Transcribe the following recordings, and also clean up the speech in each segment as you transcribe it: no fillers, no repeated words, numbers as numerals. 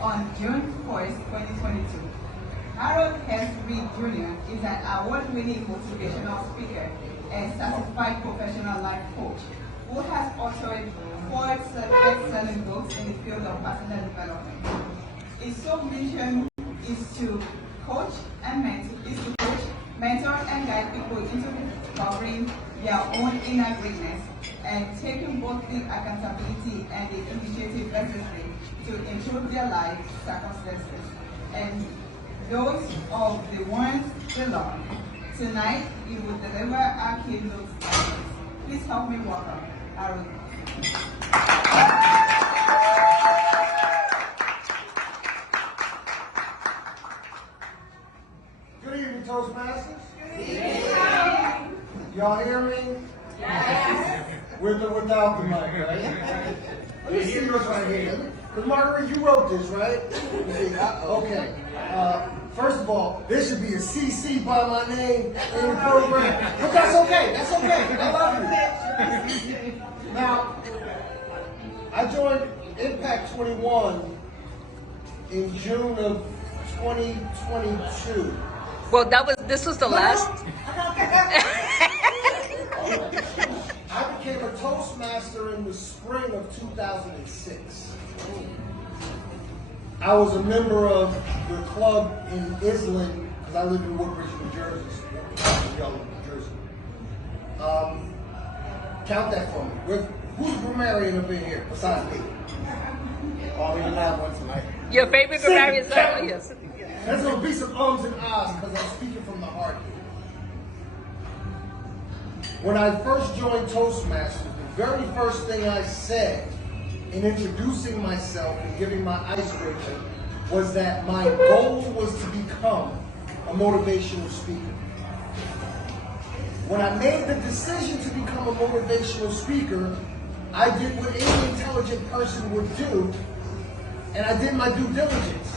on June 1st, 2022. Harold S. Reed Jr. is an award-winning motivational speaker and certified professional life coach who has authored 4 best-selling books in the field of personal development. His sole mission is to coach, mentor, and guide people into discovering their own inner greatness and taking both the accountability and the initiative necessary to improve their life circumstances and those of the ones they love. Tonight, he will deliver our keynote speech. Please help me welcome Aaron. Good evening, Toastmasters. Good evening. Y'all hear me? Yes. With or without the mic, right? Let me see yours right here. Because Margaret, you wrote this, right? Okay. First of all, there should be a CC by my name in the program. But that's okay. That's okay. I love you. Now, I joined Impact 21 in June of 2022. Well, this was the last. I became a Toastmaster in the spring of 2006. I was a member of the club in Islip, because I live in Woodbridge, New Jersey. New Jersey. Count that for me. Who's grammarian up in here besides me? Oh, we didn't have one tonight. Your favorite grammarian is yes. There's going to be some ums and ahs because I'm speaking from the heart here. When I first joined Toastmasters, the very first thing I said in introducing myself and giving my icebreaker was that my goal was to become a motivational speaker. When I made the decision to become a motivational speaker, I did what any intelligent person would do, and I did my due diligence.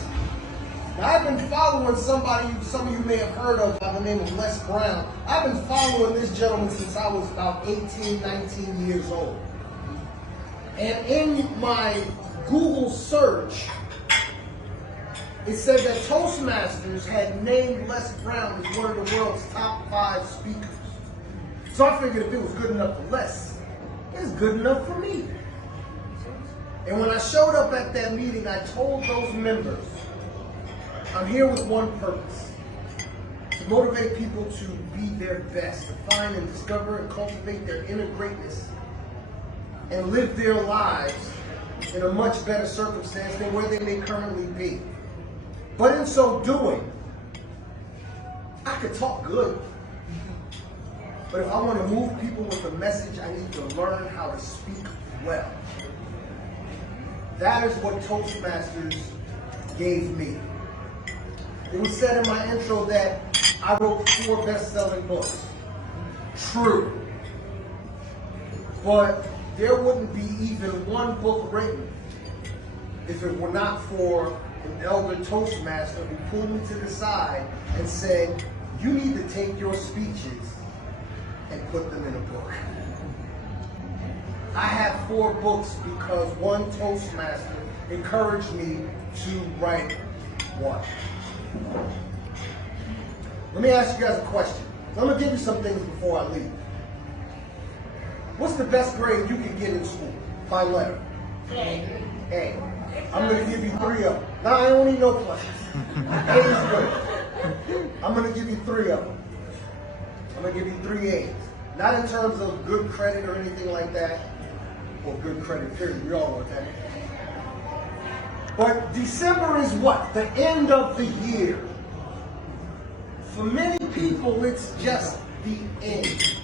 Now, I've been following somebody, some of you may have heard of by the name of Les Brown. I've been following this gentleman since I was about 18, 19 years old. And in my Google search, it said that Toastmasters had named Les Brown as one of the world's top 5 speakers. So I figured if it was good enough for Les, it's good enough for me. And when I showed up at that meeting, I told those members, I'm here with one purpose: to motivate people to be their best, to find and discover and cultivate their inner greatness, and live their lives in a much better circumstance than where they may currently be. But in so doing, I could talk good. But if I want to move people with a message, I need to learn how to speak well. That is what Toastmasters gave me. It was said in my intro that I wrote 4 best-selling books. True. But there wouldn't be even one book written if it were not for an elder Toastmaster who pulled me to the side and said, you need to take your speeches and put them in a book. I have 4 books because one Toastmaster encouraged me to write one. Let me ask you guys a question. I'm going to give you some things before I leave. What's the best grade you can get in school by letter? A. I'm going to give you 3 of them. Now, I don't need no pluses. A is good. I'm going to give you 3 of them. I'm going to give you 3 A's. Not in terms of good credit or anything like that, or good credit period. We all know what that is. But December is what? The end of the year. For many people, it's just the end.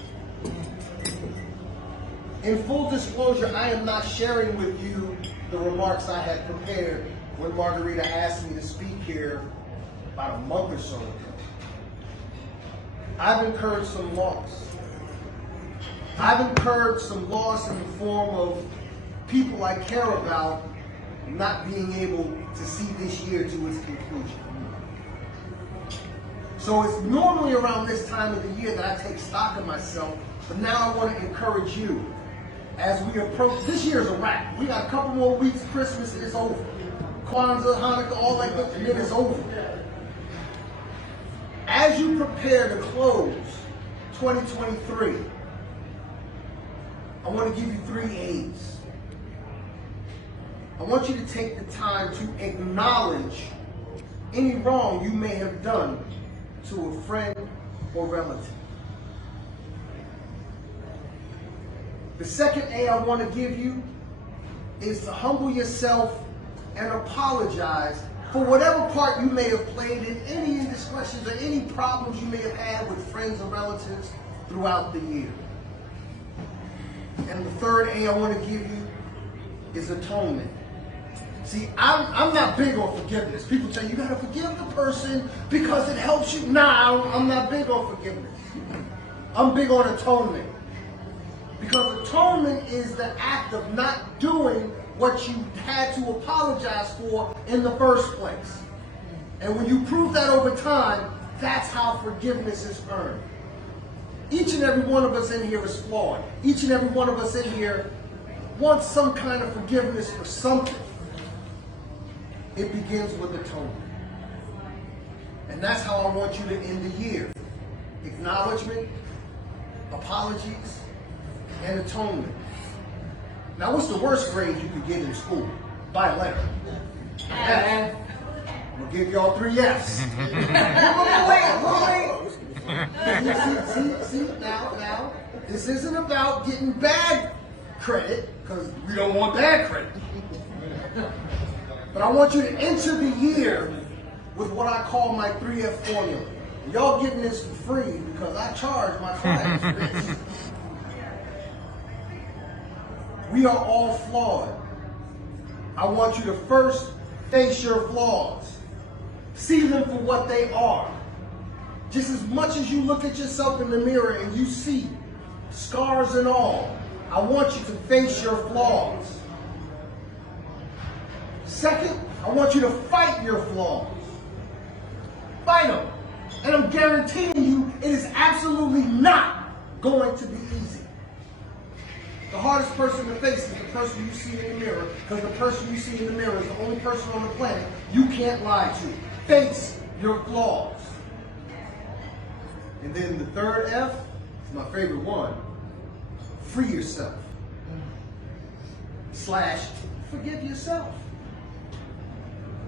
In full disclosure, I am not sharing with you the remarks I had prepared when Margarita asked me to speak here about a month or so ago. I've incurred some loss. I've incurred some loss in the form of people I care about not being able to see this year to its conclusion. So it's normally around this time of the year that I take stock of myself, but now I want to encourage you as we approach, this year's a wrap. We got a couple more weeks, Christmas, and it's over. Kwanzaa, Hanukkah, all that good, and then it's over. As you prepare to close 2023, I want to give you 3 A's. I want you to take the time to acknowledge any wrong you may have done to a friend or relative. The second A I want to give you is to humble yourself and apologize for whatever part you may have played in any indiscretions or any problems you may have had with friends or relatives throughout the year. And the third A I want to give you is atonement. See, I'm not big on forgiveness. People tell you got to forgive the person because it helps you. Nah, I'm not big on forgiveness. I'm big on atonement. Because atonement is the act of not doing what you had to apologize for in the first place. And when you prove that over time, that's how forgiveness is earned. Each and every one of us in here is flawed. Each and every one of us in here wants some kind of forgiveness for something. It begins with atonement. And that's how I want you to end the year. Acknowledgement, apologies, and atonement. Now, what's the worst grade you could get in school? By a letter. F. I'm going to give y'all 3 F's. See, now, this isn't about getting bad credit, because we don't want bad credit. But I want you to enter the year with what I call my 3F formula. And y'all getting this for free because I charge my clients for this. We are all flawed. I want you to first face your flaws. See them for what they are. Just as much as you look at yourself in the mirror and you see scars and all, I want you to face your flaws. Second, I want you to fight your flaws. Fight them. And I'm guaranteeing you it is absolutely not going to be easy. The hardest person to face is the person you see in the mirror, because the person you see in the mirror is the only person on the planet you can't lie to. Face your flaws. And then the third F is my favorite one. Free yourself. / forgive yourself.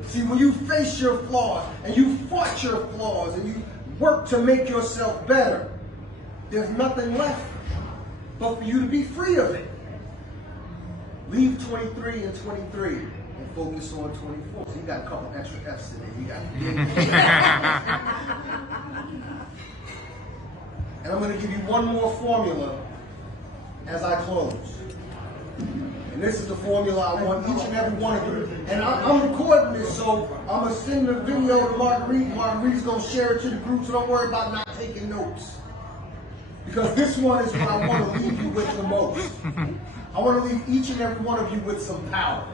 See, when you face your flaws and you fought your flaws and you work to make yourself better, there's nothing left but for you to be free of it. Leave 23 and 23 and focus on 24. So you got a couple extra F's today. You got And I'm going to give you one more formula as I close. And this is the formula I want each and every one of you. And I'm recording this, so I'm going to send the video to Marguerite. Marguerite's going to share it to the group, so don't worry about not taking notes. Because this one is what I want to leave you with the most. I want to leave each and every one of you with some power.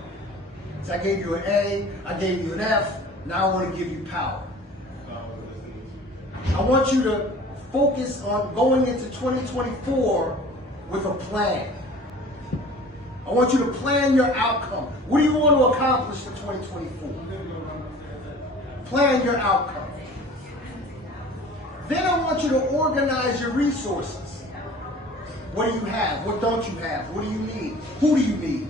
So I gave you an A, I gave you an F, now I want to give you power. I want you to focus on going into 2024 with a plan. I want you to plan your outcome. What do you want to accomplish for 2024? Plan your outcome. Then I want you to organize your resources. What do you have? What don't you have? What do you need? Who do you need?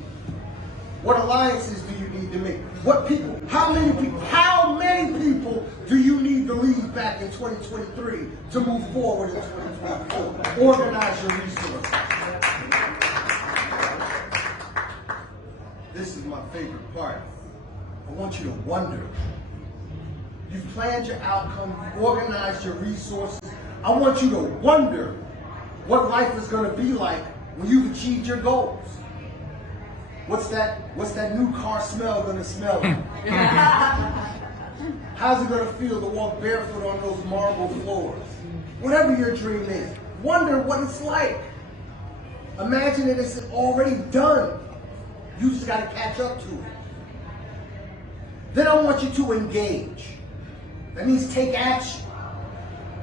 What alliances do you need to make? What people? How many people do you need to leave back in 2023 to move forward in 2024? Organize your resources. This is my favorite part. I want you to wonder. You've planned your outcome, you've organized your resources. I want you to wonder what life is going to be like when you've achieved your goals. What's that new car smell going to smell like? How's it going to feel to walk barefoot on those marble floors? Whatever your dream is, wonder what it's like. Imagine that it's already done. You just got to catch up to it. Then I want you to engage. That means take action.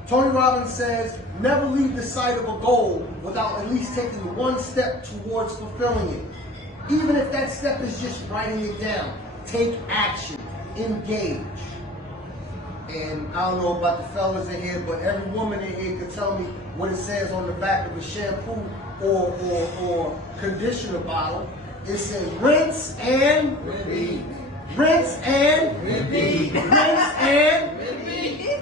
Tony Robbins says, never leave the sight of a goal without at least taking one step towards fulfilling it. Even if that step is just writing it down. take action, engage. And I don't know about the fellas in here, but every woman in here could tell me what it says on the back of a shampoo or conditioner bottle. It says rinse and repeat. Rinse and repeat. Rinse and repeat.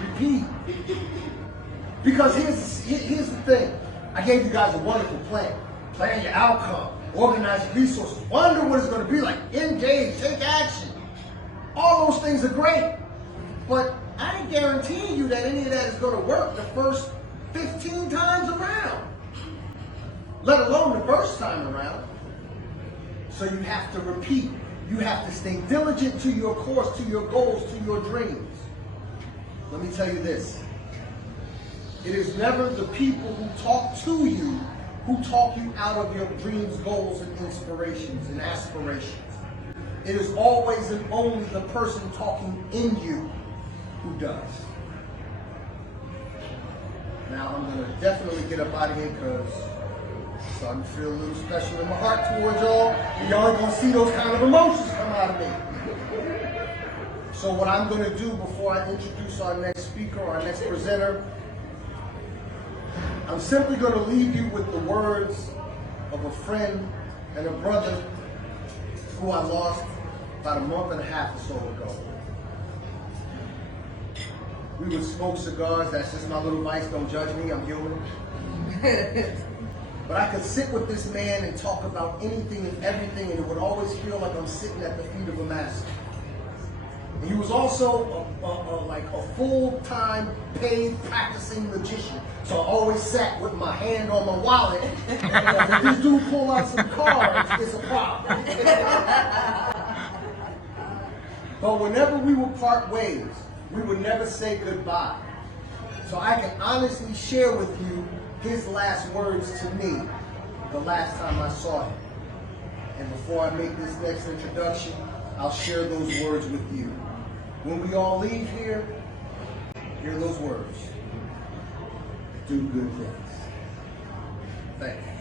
Repeat. Because here's the thing. I gave you guys a wonderful plan. Plan your outcome. Organize your resources. Wonder what it's going to be like. Engage. Take action. All those things are great. But I ain't guaranteeing you that any of that is going to work the first 15 times around. Let alone the first time around. So you have to repeat. You have to stay diligent to your course, to your goals, to your dreams. Let me tell you this. It is never the people who talk to you who talk you out of your dreams, goals, and inspirations and aspirations. It is always and only the person talking in you who does. Now I'm going to definitely get up out of here because I'm starting to feel a little special in my heart towards y'all. And y'all ain't going to see those kind of emotions come out of me. So what I'm going to do before I introduce our next speaker, our next presenter, I'm simply going to leave you with the words of a friend and a brother who I lost about a month and a half or so ago. We would smoke cigars. That's just my little vice. Don't judge me. I'm human. But I could sit with this man and talk about anything and everything, and it would always feel like I'm sitting at the feet of a master. And he was also like a full-time paid practicing magician. So I always sat with my hand on my wallet. And if this dude pull out some cards, it's a problem. But whenever we would part ways, we would never say goodbye. So I can honestly share with you his last words to me the last time I saw him. And before I make this next introduction, I'll share those words with you. When we all leave here, hear those words. Do good things. Thank you.